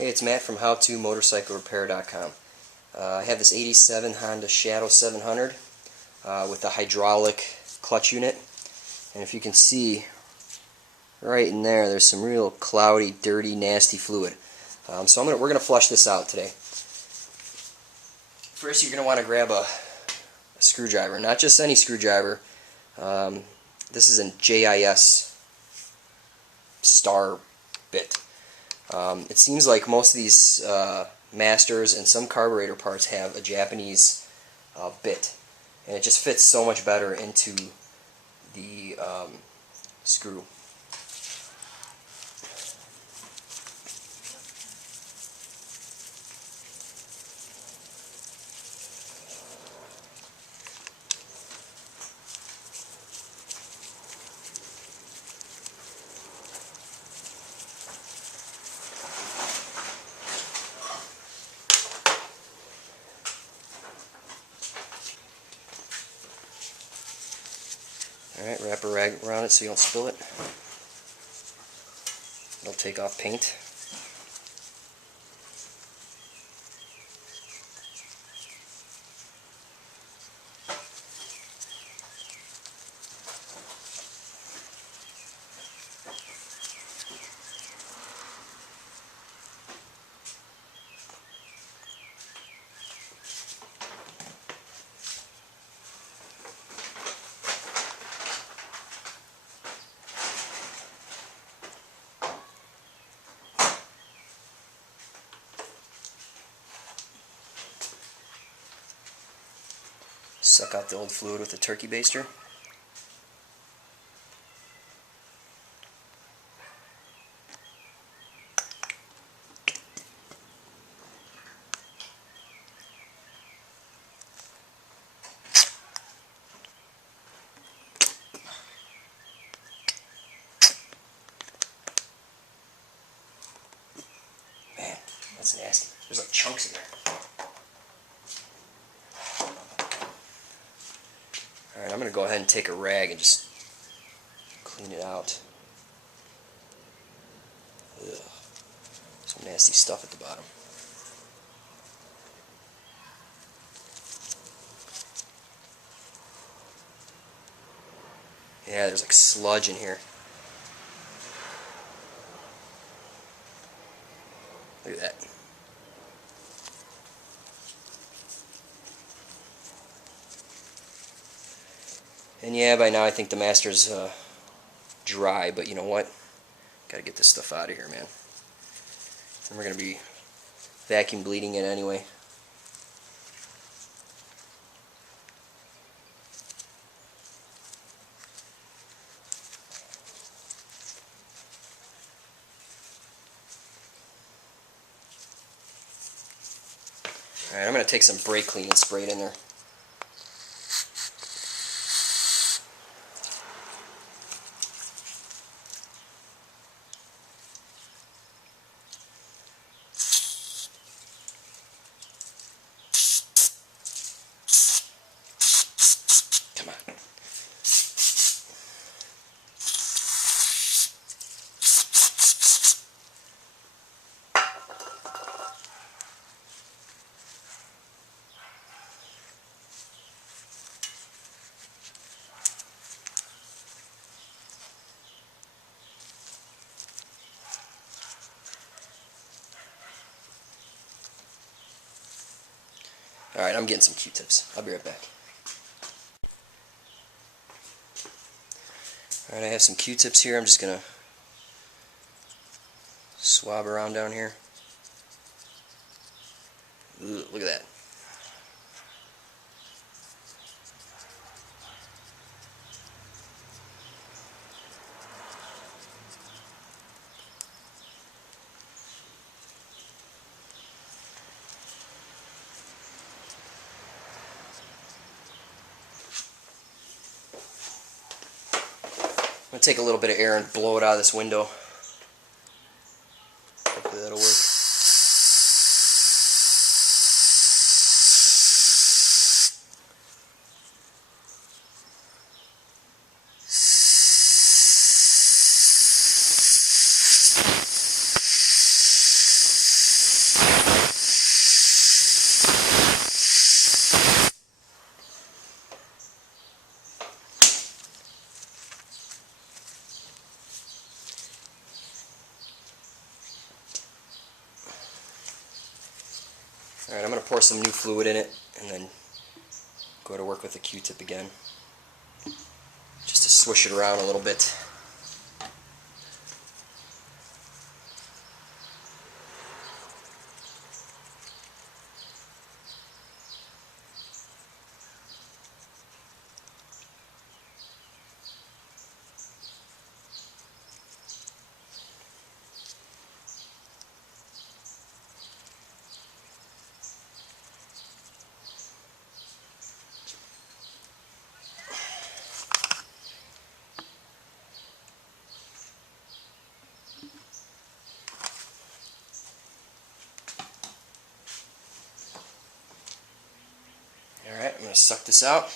Hey, it's Matt from HowToMotorcycleRepair.com. I have this 87 Honda Shadow 700 with a hydraulic clutch unit, and if you can see right in there, there's some real cloudy, dirty, nasty fluid. So we're going to flush this out today. First, you're going to want to grab a screwdriver, not just any screwdriver. This is a JIS star bit. It seems like most of these Masters and some carburetor parts have a Japanese bit, and it just fits so much better into the screw. Alright, wrap a rag around it so you don't spill it. It'll take off paint. Suck out the old fluid with the turkey baster. Man, that's nasty. There's like chunks in there. Alright, I'm going to go ahead and take a rag and just clean it out. Ugh. Some nasty stuff at the bottom. Yeah, there's like sludge in here. Look at that. And yeah, by now I think the Master's dry, but you know what? Gotta get this stuff out of here, man. And we're gonna be vacuum bleeding it anyway. Alright, I'm gonna take some brake clean and spray it in there. Come on. Alright, I'm getting some Q-tips. I'll be right back. Alright, I have some Q-tips here. I'm just going to swab around down here. Ugh, look at that. I'm going to take a little bit of air and blow it out of this window. Hopefully that'll work. Alright, I'm going to pour some new fluid in it and then go to work with the Q-tip again, just to swish it around a little bit. Alright, I'm going to suck this out.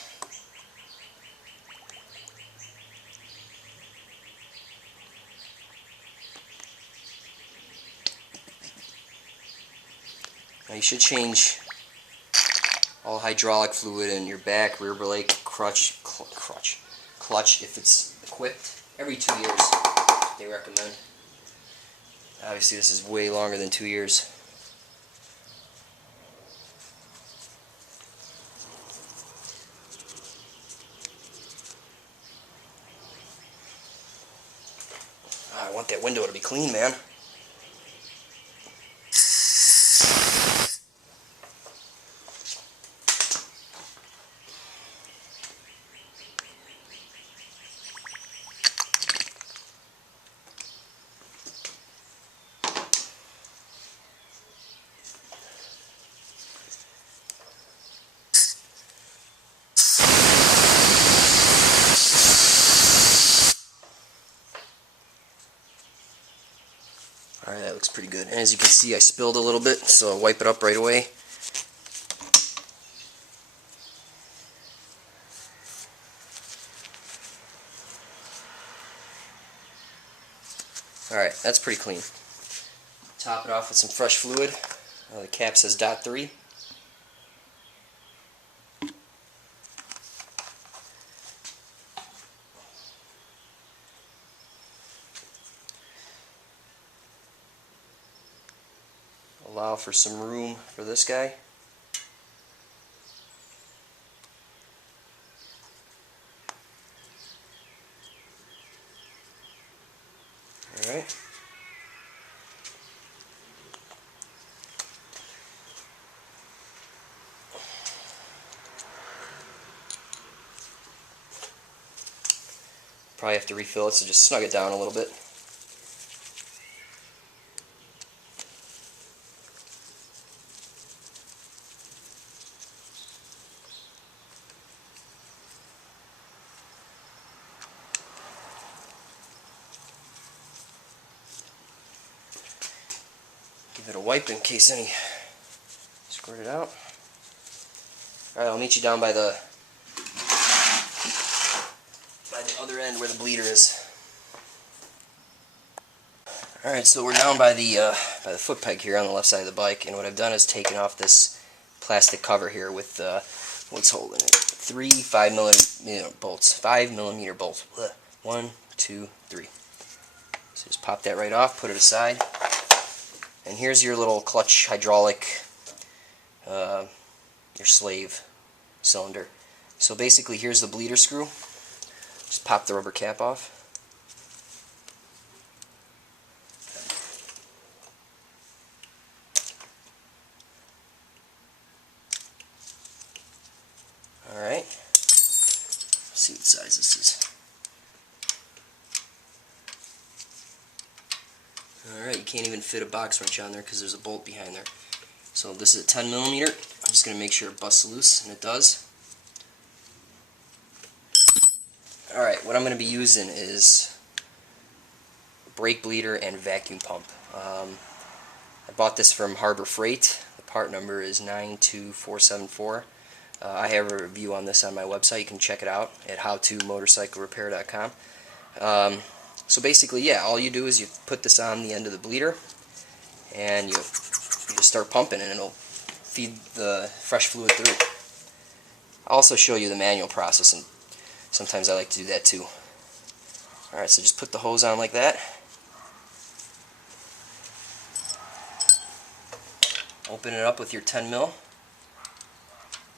Now you should change all hydraulic fluid in your back, rear brake, clutch if it's equipped every 2 years, they recommend. Obviously this is way longer than 2 years. I want that window to be clean, man. Alright, that looks pretty good. And as you can see, I spilled a little bit, so I'll wipe it up right away. Alright, that's pretty clean. Top it off with some fresh fluid. The cap says .3. Allow for some room for this guy. Alright. Probably have to refill it, so just snug it down a little bit. Give it a wipe in case any squirted out. Alright, I'll meet you down by the other end where the bleeder is. Alright, so we're down by the foot peg here on the left side of the bike, and what I've done is taken off this plastic cover here with what's holding it. 3 5mm bolts. 5mm bolts. 1, 2, 3. So just pop that right off, put it aside. And here's your little clutch hydraulic, your slave cylinder. So basically here's the bleeder screw. Just pop the rubber cap off. Alright. Let's see what size this is. Alright, you can't even fit a box wrench on there because there's a bolt behind there. So this is a 10mm. I'm just going to make sure it busts loose, and it does. Alright, what I'm going to be using is a brake bleeder and vacuum pump. I bought this from Harbor Freight. The part number is 92474. I have a review on this on my website. You can check it out at howtomotorcyclerepair.com. So basically, yeah, all you do is you put this on the end of the bleeder, and you just start pumping, and it'll feed the fresh fluid through. I'll also show you the manual process, and sometimes I like to do that too. Alright, so just put the hose on like that. Open it up with your 10 mil.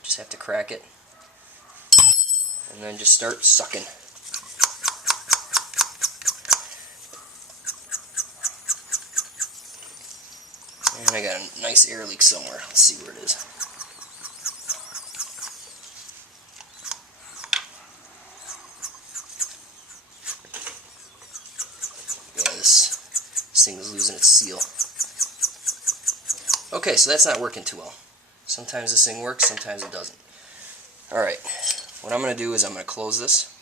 Just have to crack it. And then just start sucking. And I got a nice air leak somewhere. Let's see where it is. Yeah, this thing is losing its seal. Okay, so that's not working too well. Sometimes this thing works, sometimes it doesn't. Alright, what I'm going to do is I'm going to close this.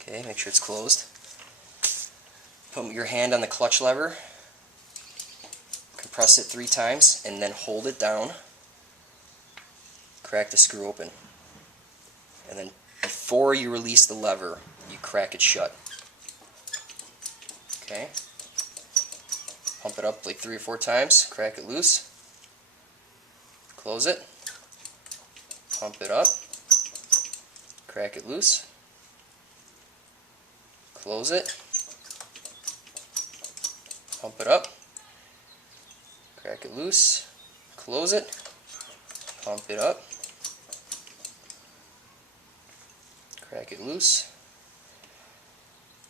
Okay, make sure it's closed. Put your hand on the clutch lever, compress it 3 times, and then hold it down. Crack the screw open. And then before you release the lever, you crack it shut. Okay. Pump it up like 3 or 4 times, crack it loose, close it, pump it up, crack it loose, close it, pump it up, crack it loose, close it, pump it up, crack it loose.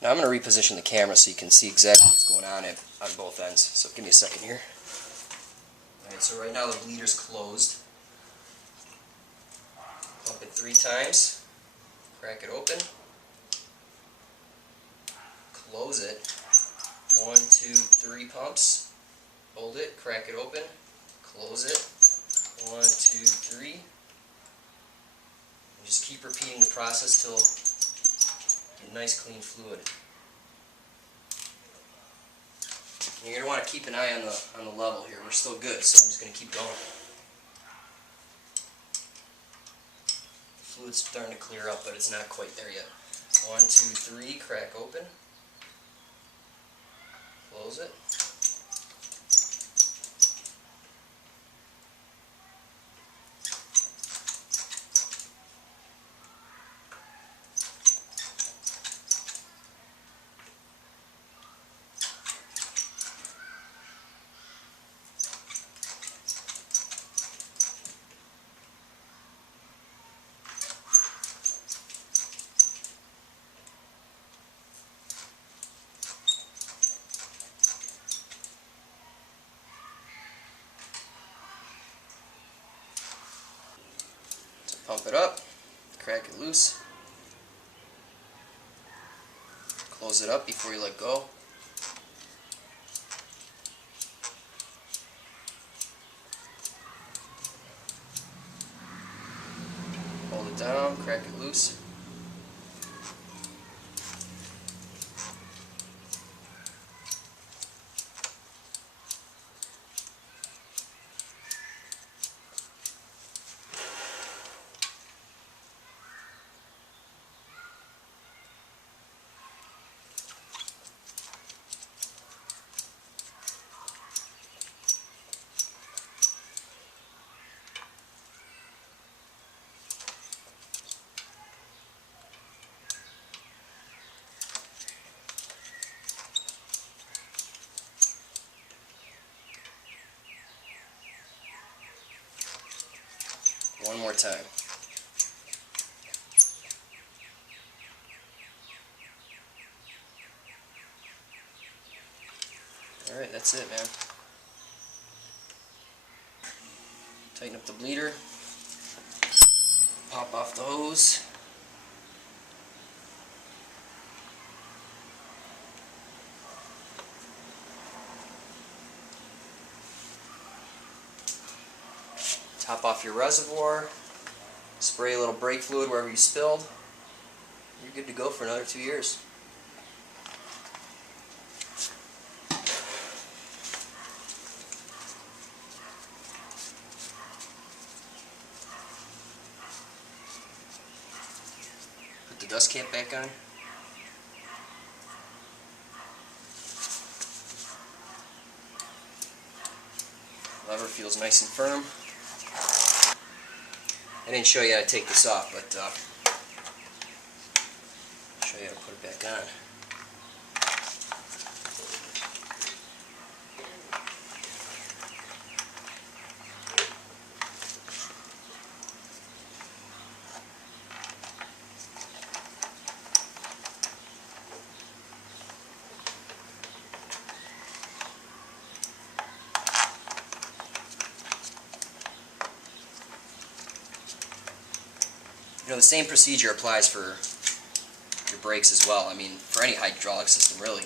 Now I'm going to reposition the camera so you can see exactly what's going on both ends. So give me a second here. Alright, so right now the bleeder's closed. Pump it 3 times, crack it open, close it, 1, 2, 3 pumps, hold it, crack it open, close it, 1, 2, 3, and just keep repeating the process till you get nice clean fluid. And you're going to want to keep an eye on the level here. We're still good, so I'm just going to keep going. Fluid's starting to clear up, but it's not quite there yet. 1, 2, 3, crack open, close it, pump it up, crack it loose, close it up before you let go. Hold it down, crack it loose. One more time. Alright, that's it, man. Tighten up the bleeder. Pop off the hose. Top off your reservoir. Spray a little brake fluid wherever you spilled. You're good to go for another 2 years. Put the dust cap back on. Lever feels nice and firm. I didn't show you how to take this off, but I'll show you how to put it back on. You know, the same procedure applies for your brakes as well. I mean, for any hydraulic system, really.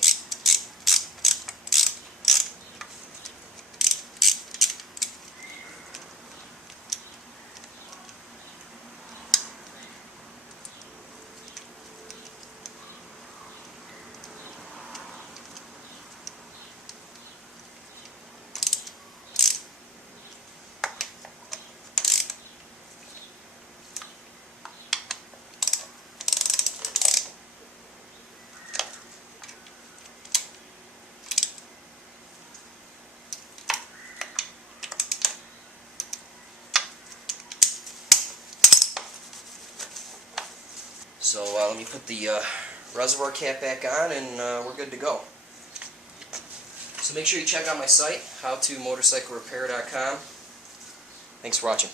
So let me put the reservoir cap back on, and we're good to go. So make sure you check out my site, howtomotorcyclerepair.com. Thanks for watching.